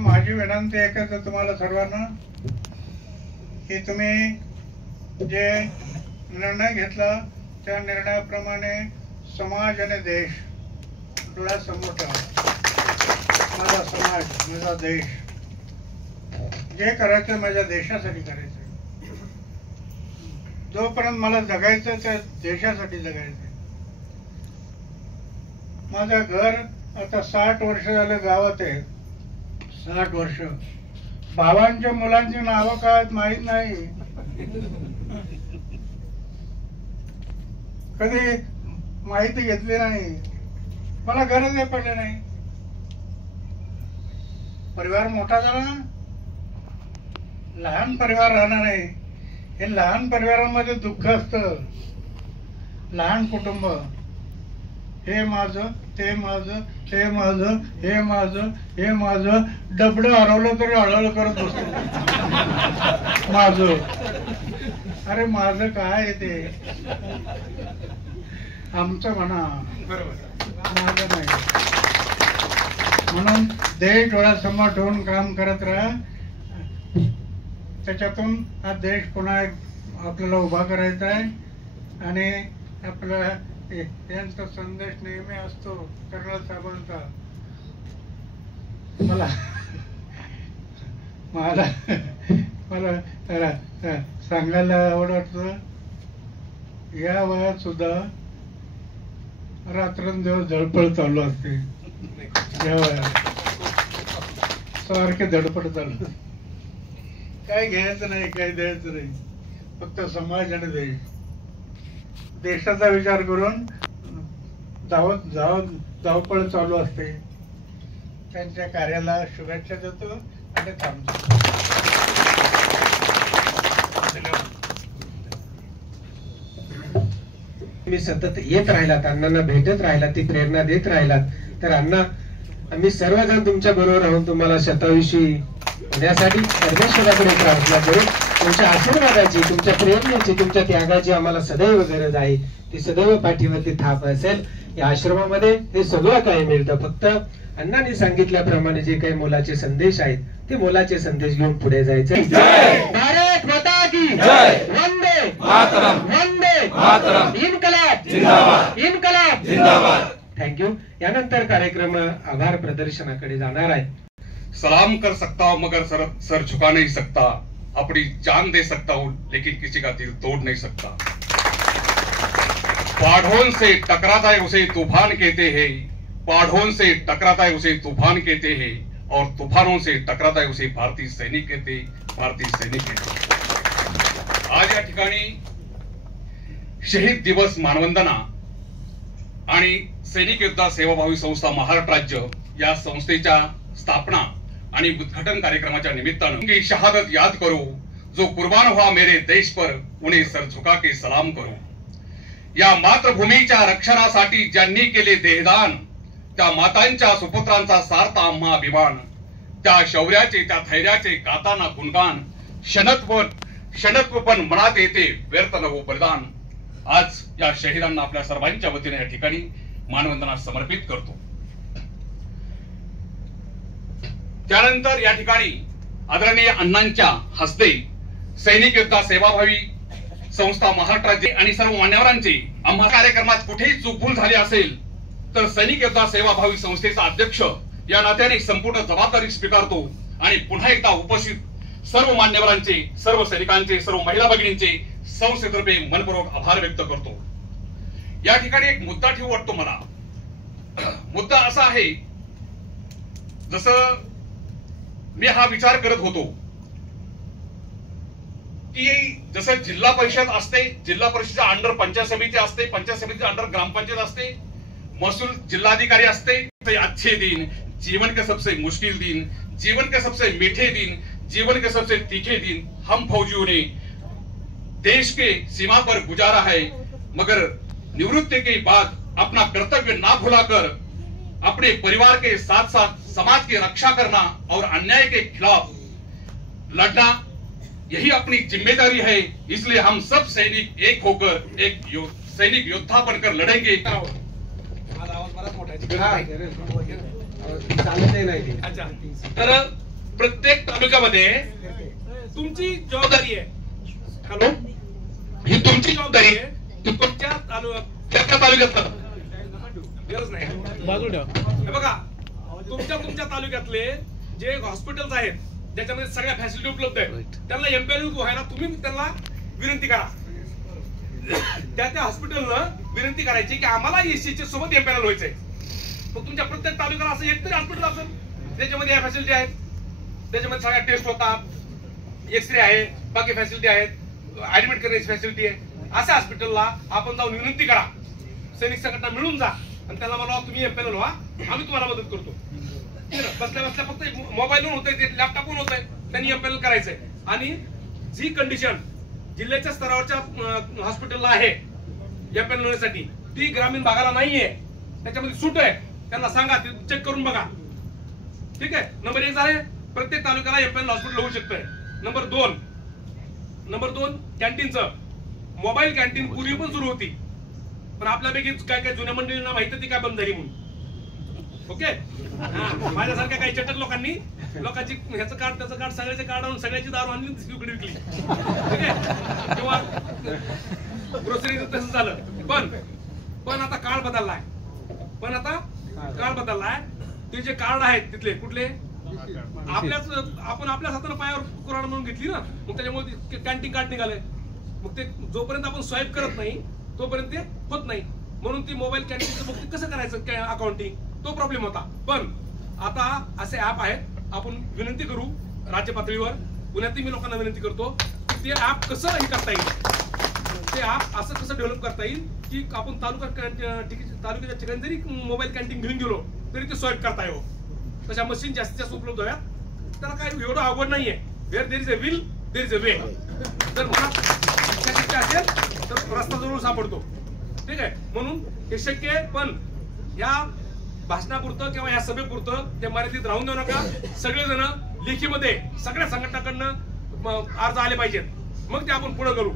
माझी विनंती एकच आहे तुम्हाला सर्वांना की तुम्ही जे निर्णय घेतला त्या निर्णयाप्रमाणे समाज आणि देश डोळ्यासमोर ठेवा. माझा समाज, माझा देश, जे करायचं माझ्या देशासाठी करायचं. जोपर्यंत मला जगायचं त्या देशासाठी जगायचं. माझं घर आता 60 वर्ष झाले गावात आहे. 60 वर्ष. भावांच्या मुलांची नावं काय माहित नाही. कधी माहिती घेतली नाही. मला गरज पडली नाही. परिवार मोठा झाला ना, लहान परिवार राहणार नाही. हे लहान परिवारामध्ये दुःख असतं. लहान कुटुंब, हे माझं, ते माझं, ते माझं, हे माझं, हे माझं. डबडं हरवलं तरी हळहळ करत बसतो. माझं, अरे माझं काय ते, आमचं म्हणा, माझं नाही. म्हणून देश डोळ्यासमोर ठेवून काम करत राहा. त्याच्यातून हा देश पुन्हा आपल्याला उभा करायचा आहे. आणि आपल्याला त्यांचा संदेश नेहमी असतो कर्नल साहेबांचा. मला मला मला सांगायला आवडतं, या वयात सुद्धा रात्रंदिवस धडपड चालू असते. या वयात सारखे धडपड चालू. काय घ्यायचं नाही, काय द्यायचं नाही, फक्त समाज आणि देश. देशाचा विचार करून धावपळ चालू असते. त्यांच्या कार्याला शुभेच्छा देतो आणि थांबतो. तुम्ही सतत येत राहिलात, अण्णांना भेटत राहिलात, ती प्रेरणा देत राहिलात, तर अण्णा आम्ही सर्वजण तुमच्या बरोबर राहून तुम्हाला शतायुषी होण्यासाठी परमेश्वराकडे प्रार्थना करू. तुमच्या आशीर्वादाची, तुमच्या प्रेरणेची, तुमच्या त्यागाची आम्हाला सदैव गरज आहे. ती सदैव पाठीवरती थाप असेल. या आश्रमामध्ये हे सगळं काही मिळतं. फक्त अण्णांनी सांगितल्याप्रमाणे जे काही मोलाचे संदेश आहेत ते मोलाचे संदेश घेऊन पुढे जायचे. भारत माता की जय. वंदे मातरम. वंदे मातरम. इन्कलाब जिंदाबाद. इन्कलाब जिंदाबाद. थँक्यू. यानंतर कार्यक्रम आभार प्रदर्शनाकडे जाणार आहे. सलाम कर सकता हूं मगर सर झुका नहीं सकता. अपनी जान दे सकता हूं लेकिन किसी का दिल तोड़ नहीं सकता. पहाड़ों से टकराता है उसे तूफान कहते हैं. पहाड़ों से टकराता है उसे तूफान कहते हैं. और तूफानों से टकराता है उसे भारतीय सैनिक कहते. भारतीय सैनिक कहते. आज या ठिकाणी शहीद दिवस मानवंदना आणि सैनिक योद्धा सेवाभावी संस्था महाराष्ट्र राज्य या संस्थेच्या स्थापना आणि उद्घाटन कार्यक्रमाच्या निमित्तानं उनकी शहादत याद करो. जो कुर्बान हुआ मेरे देश पर उन्हें सर झुका के सलाम करो. या मातृभूमीच्या रक्षणासाठी ज्यांनी केले देहदान, त्या मातांच्या सुपुत्रांचा सार्थ आम्हा अभिमान. त्या शौर्याचे, त्या धैर्याचे गाताना गुणगान. क्षणत्व पण मनात येते व्यर्थ न हो बलिदान. आज या शहीदांना आपल्या सर्वांच्या वतीने या ठिकाणी मानवंदना समर्पित करतो. त्यानंतर या ठिकाणी आदरणीय अण्णांच्या हस्ते सैनिक योद्धा सेवाभावी संस्था महाराष्ट्र राज्य आणि सर्व मान्यवरांचे आम्हा कार्यक्रमात कुठेही चूकभूल झाली असेल तर सैनिक योद्धा सेवाभावी संस्थेचा अध्यक्ष या नात्याने संपूर्ण जबाबदारी स्वीकारतो आणि पुन्हा एकदा उपस्थित सर्व मान्यवरांचे, सर्व सैनिकांचे, सर्व महिला भगिनींचे संस्थेतर्फे मनपूर्वक आभार व्यक्त करतो. या ठिकाणी एक मुद्दा ठेवू वाटतो मला. मुद्दा असा आहे, जसं मी हा विचार करत होतो की जसं जिल्हा परिषद असते, जिल्हा परिषदेच्या अंडर पंचायत समिती असते, पंचायत समितीच्या अंडर ग्रामपंचायत असते, महसूल जिल्हाधिकारी असते. अच्छे दिन, जीवन के सबसे मुश्किल दिन, जीवन के सबसे मीठे दिन, जीवन के सबसे तीखे दिन हम फौजियों ने देश के सीमा पर गुजारा है. मगर निवृत्ति के बाद अपना कर्तव्य ना भुलाकर अपने परिवार के साथ साथ समाज की रक्षा करना और अन्याय के खिलाफ लड़ना, यही अपनी जिम्मेदारी है. इसलिए हम सब सैनिक एक होकर एक सैनिक योद्धा बनकर लड़ेंगे. तर प्रत्येक तालुक्यामध्ये तुमची जबाबदारी आहे. हॅलो, ही तुमची जबाबदारी आहे की तुमच्या तालुक्यातलं गरज नाही. हे बघा, तुमच्या तालुक्यातले जे हॉस्पिटल्स आहेत ज्याच्यामध्ये सगळ्या फॅसिलिटी उपलब्ध आहेत त्यांना एम्पॅनल व्हायला तुम्ही त्यांना विनंती करा. त्या हॉस्पिटलनं विनंती करायची की आम्हाला एससीच्या सोबत एम्पॅनल व्हायचंय. मग तुमच्या प्रत्येक तालुक्याला असं एकतरी हॉस्पिटल असेल त्याच्यामध्ये या फॅसिलिटी आहेत, त्याच्यामध्ये सगळ्या टेस्ट होतात, एक्सरे आहे, बाकी फॅसिलिटी आहेत, ऍडमिट करण्याची फॅसिलिटी आहे. अशा हॉस्पिटलला आपण जाऊन विनंती करा, सैनिक संघटना मिळून जा आणि त्याला मला तुम्ही एम्पॅनल व्हा, आम्ही तुम्हाला मदत करतो. बसल्या बसल्या फक्त मोबाईलवरून होतंय, ते लॅपटॉपवरून होतंय, त्यांनी एम्पॅनल करायचंय. आणि जी कंडिशन जिल्ह्याच्या स्तरावरच्या हॉस्पिटलला आहे एम्पॅनल होण्यासाठी ती ग्रामीण भागाला नाहीये. त्याच्यामध्ये सूट आहे, त्यांना सांगा, चेक करून बघा. ठीक आहे. नंबर 1 झाले, प्रत्येक तालुक्याला एम्पॅनल हॉस्पिटल होऊ शकतंय. नंबर 2 कॅन्टीनचं मोबाईल कॅन्टीन पूर्वी पण सुरू होती, पण आपल्यापैकी काय काय जुन्या मंडळींना माहिती ती काय बंद झाली म्हणून. ओके, माझ्यासारख्या काही चटक लोकांनी लोकांची ह्याचं कार्ड त्याचं कार्ड सगळ्याचे कार्ड आणून सगळ्याची दारू आणली दुसरीकडे विकली. ठीक आहे, किंवा ग्रोसरी तसं झालं. पण आता काळ बदललाय. ते जे कार्ड आहेत तिथले कुठले आपण आपल्याच हाताने पायावर कुराड म्हणून घेतली ना, मग त्याच्यामुळे कॅन्टीन कार्ड निघालंय. मग ते जोपर्यंत आपण स्वाईप करत नाही तोपर्यंत ते होत नाही. म्हणून ती मोबाईल कॅन्टीनचं मग ते कसं करायचं अकाउंटिंग, तो प्रॉब्लेम होता. पण आता असे ऍप आहेत, आपण विनंती करू राज्य पातळीवर, पुण्यातही मी लोकांना विनंती करतो की ते ऍप कसं हे करता येईल, ते ऍप असं कसं डेव्हलप करता येईल की आपण तालुक्याच्या ठिकाणी जरी मोबाईल कॅन्टीन घेऊन गेलो तरी ते स्वाईप करता येऊ. तशा मशीन जास्तीत जास्त उपलब्ध व्हाव्यात. त्याला काही एवढं अवघड नाहीये. Where there is a will there is a way. जर मनात इच्छा असेल तर रस्ता जरूर सापडतो. ठीक आहे, म्हणून हे शक्य आहे. पण या भाषणापुरतं किंवा या सभेपुरतं ते मर्यादित राहून देऊ नका. सगळेजण लेखीमध्ये सगळ्या संघटनाकडनं अर्ज आले पाहिजेत, मग ते आपण पुढे करू.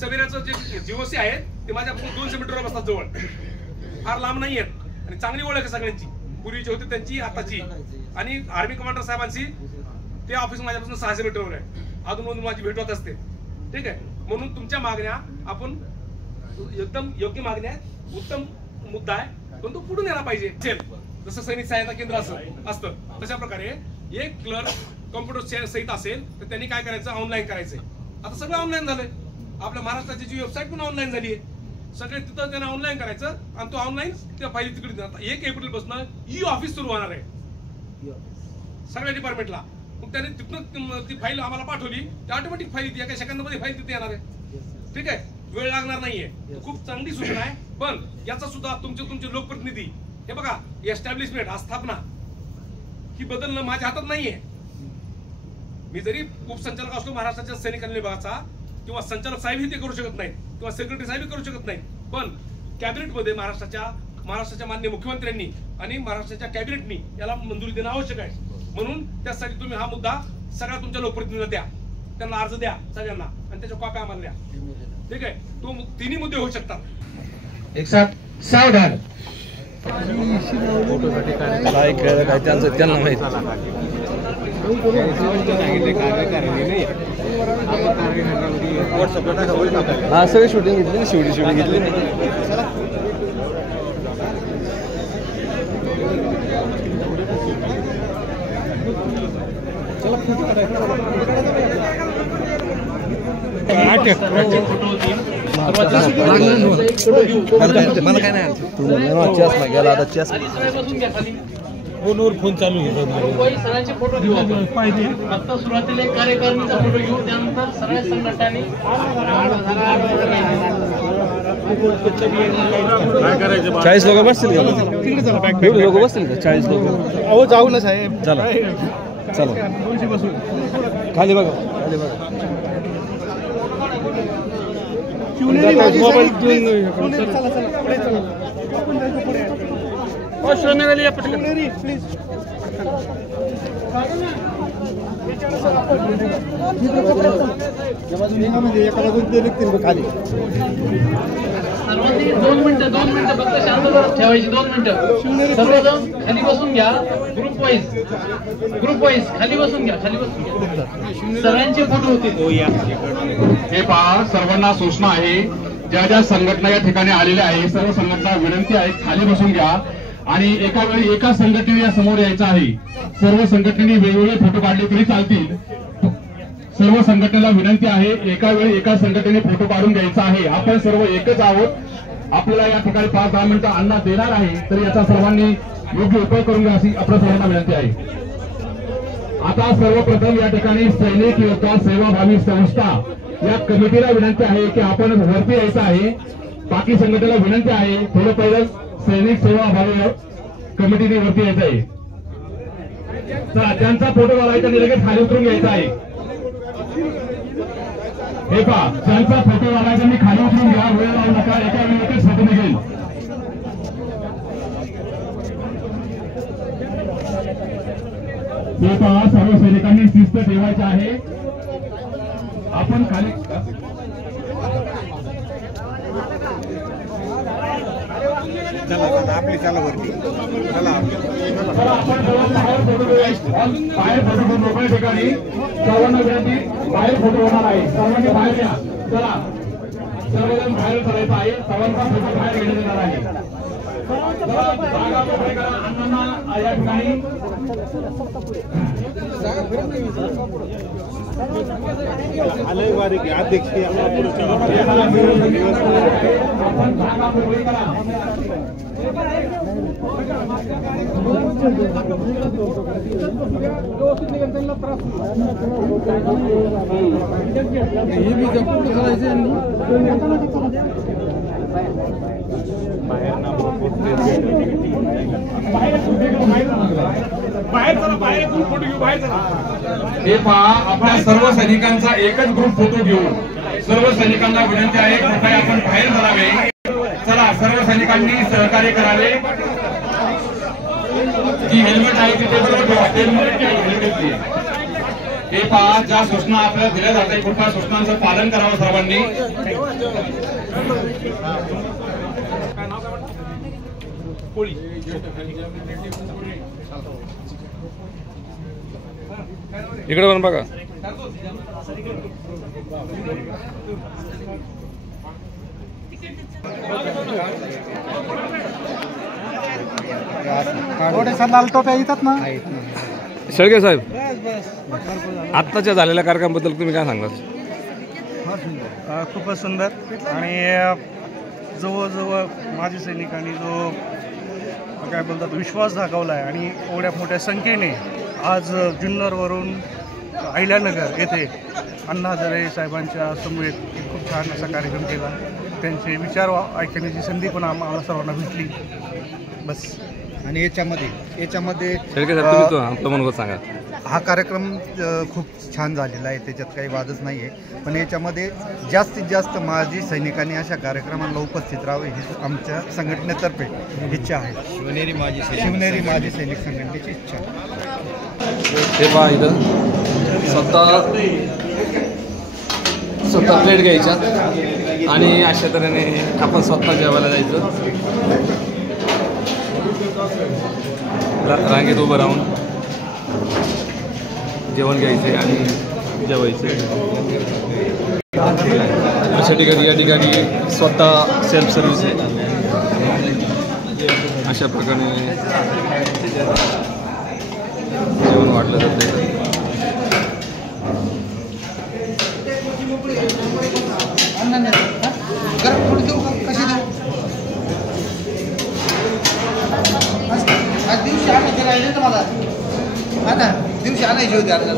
सविराचं जे जीओसी आहे ते माझ्यापासून 200 मीटरवर बसतात, जवळ, फार लांब नाही आहेत. आणि चांगली ओळख आहे सगळ्यांची, पूर्वीची होती त्यांची, आताची. आणि आर्मी कमांडर साहेबांची ते ऑफिस माझ्यापासून 600 मीटरवर आहे. अधूनमधून माझी भेट होत असते. ठीक आहे, म्हणून तुमच्या मागण्या आपण एकदम योग्य मागण्या आहेत, उत्तम मुद्दा आहे, पण तो पुढून यायला पाहिजे. जसं सैनिक सहायता केंद्र असतं तशा प्रकारे एक क्लर्क कॉम्प्युटर सहित असेल तर त्यांनी काय करायचं, ऑनलाईन करायचंय. आता सगळं ऑनलाईन झालंय. आपल्या महाराष्ट्राची जी वेबसाईट पण ऑनलाईन झाली आहे. सगळे तिथं त्यांना ऑनलाईन करायचं आणि तो ऑनलाईन त्या फाईली तिकडे देणार. 1 एप्रिल पासून ई ऑफिस सुरू होणार आहे सगळ्या डिपार्टमेंटला. मग त्याने तिथनं ती फाईल आम्हाला पाठवली, ती ऑटोमॅटिक फाईल येते, एका सेकंदामध्ये फाईल तिथे येणार आहे. ठीक आहे, वेळ लागणार नाहीये. खूप चांगली सूचना आहे. पण याचा सुद्धा तुमचे लोकप्रतिनिधी, हे बघा, एस्टॅब्लिशमेंट, स्थापना ही बदलणं माझ्या हातात नाहीये. मी जरी उपसंचालक असलो महाराष्ट्राच्या सैनिक कल्याण विभागाचा, किंवा संचालक साहेबही ते करू शकत नाहीत, किंवा सेक्रेटरी साहेबही करू शकत नाहीत. पण कॅबिनेटमध्ये महाराष्ट्राच्या माननीय मुख्यमंत्र्यांनी आणि महाराष्ट्राच्या कॅबिनेटनी याला मंजुरी देणं आवश्यक आहे. म्हणून त्यासाठी तुम्ही हा मुद्दा सगळ्या तुमच्या लोकप्रतिनिधींना द्या, त्यांना अर्ज द्या सगळ्यांना, आणि त्याच्या कॉप्या आम्हाला द्या. ठीक आहे, तो तिन्ही मुद्दे होऊ शकतात. एक साथ सावधान. काय खेळ काय त्यांचं त्यांना माहित. हा सगळी शूटिंग घेतली, शूटिंग घेतली. मला काय नाही चष्मा गेला आता. फोनवर फोन चालू आहे. सगळ्यांचे फोटो घेऊ आपण. आता सुरुवातीला एक कार्यकारिणीचा फोटो घेऊ, त्यानंतर सगळ्या संघटनांनी 40 लोक बसतील का? लोक बसतील का? 40 लोक. अहो जाऊ ना साहेब, चला चला खाली बघा, खाली बघा. सर्वांनी 2 मिनिटं फक्त शांत ठेवायची. 2 मिनिटं सगळेजण खाली बसून घ्या. ग्रुप ग्रुप वाईज खाली बसून घ्या, खाली बसून घ्या. सगळ्यांचे फोटो होते. हे पहा, सर्वांना सूचना आहे, ज्या ज्या संघटना या ठिकाणी आलेल्या आहे सर्व संघटना विनंती आहे खाली बसून घ्या आणि एका वेळी एका संघटनेला समोर यायचं आहे. सर्व संघटनेने वेगवेगळे फोटो काढले तरी चालतील. सर्व संघटनेला विनंती आहे एका वेळी एका संघटनेने फोटो काढून घ्यायचा आहे. आपण सर्व एकच आहोत. आपल्याला या ठिकाणी 5-10 मिनिटं अण्णा देणार आहे, तर याचा सर्वांनी योग्य उपयोग करून घ्या अशी आपल्या सर्वांना विनंती आहे. आता सर्वप्रथम या ठिकाणी सैनिक योद्धा सेवाभावी संस्था या कमिटीला विनंती आहे की आपण वरती यायचं आहे. बाकी संघटनेला विनंती आहे थोडं पहिलं सैनिक सेवाभावी कमिटीने वरती यायचं आहे. तर ज्यांचा फोटो काढायचा आणि लगेच खाली उतरून घ्यायचा आहे. हे पहा, ज्यांचा फोटो काढायचा मी खाली उतरून घ्या, वेळ लावू नका, एका वेळी एकच फोटो निघेल. हे पहा, सर्व सैनिकांनी शिस्त ठेवायची आहे. आपण खाली आपली चला वरती चला. बाहेर फोटो मोकळ्या ठिकाणी सर्वांना विनंती, बाहेर फोटो होणार आहे. सर्वांनी बाहेर या. चला, सर्वजण बाहेर करायचं आहे. सर्वांचा फोटो बाहेर घेण्यात येणार आहे. जागा मोकळी करा अण्णांना या ठिकाणी. अध्यक्ष बाहेर चला, बाहेर फोटो घेऊ, बाहेर चला. हे पहा, आपल्या सर्व सैनिकांचा एकच ग्रुप फोटो घेऊ. सर्व सैनिकांना विनंती आहे कृपया आपण बाहेर करावे. चला, सर्व सैनिकांनी सहकार्य करावे. जी हेल्मेट आहे ती टेबलवर ठेवा. हेल्मेट. हे पहा, ज्या सूचना आपल्याला दिल्या जाते कृपया सूचनांचं पालन करावं सर्वांनी. इकडे पण बघा. थोडेसा लाल टोप्या येतात ना. शेळके साहेब, आत्ताच्या झालेल्या कार्यक्रमाबद्दल तुम्ही काय सांगणार? खूपच सुंदर आणि जवळजवळ माजी सैनिकांनी जो काय बोलतात विश्वास दाखवला आहे आणि एवढ्या मोठ्या संख्येने आज जुन्नरवरून अहिल्यानगर येथे अण्णा हजारे साहेबांच्या समवेत खूप छान असा कार्यक्रम केला. त्यांचे विचार ऐकण्याची संधी पण आम्हाला सर्वांना भेटली. बस. आणि याच्यामध्ये शेळके साहेब, तुम्ही तो आपलं मनोगत सांगा. हा कार्यक्रम खूप छान झालेला आहे, त्याच्यात काही वादच नाही आहे. पण याच्यामध्ये जास्तीत जास्त माजी सैनिकांनी अशा कार्यक्रमांना उपस्थित राहावे ही आमच्या संघटनेतर्फे इच्छा आहे. शिवनेरी माजी सैनिक संघटनेची इच्छा आहे. हे पहा, इथं स्वतः प्लेट घ्यायच्या आणि अशा तऱ्हेने आपण स्वतः जेवायला जायचं. रांगेत उभं राहून जेवण घ्यायचे आणि जेवायचे. अशा ठिकाणी या ठिकाणी स्वतः सेल्फ सर्व्हिस आहे. अशा प्रकारे जेवण वाढलं जातं. दिवशी आणायचे राहिले तर मला हा ना, दिवशी आणायची होती आता.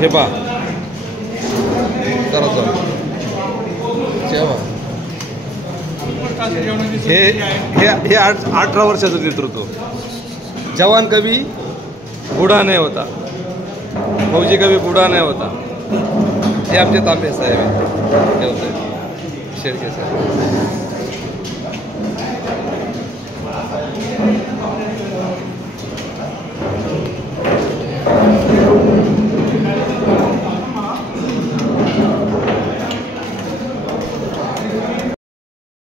हे पहा, जरा जेवा. हे 18 वर्षाचं नेतृत्व. जवान कभी बुडा नाही होता, फौजी कभी बुडा नाही होता. हे आमचे तांबे साहेब, शेळके साहेब. आहे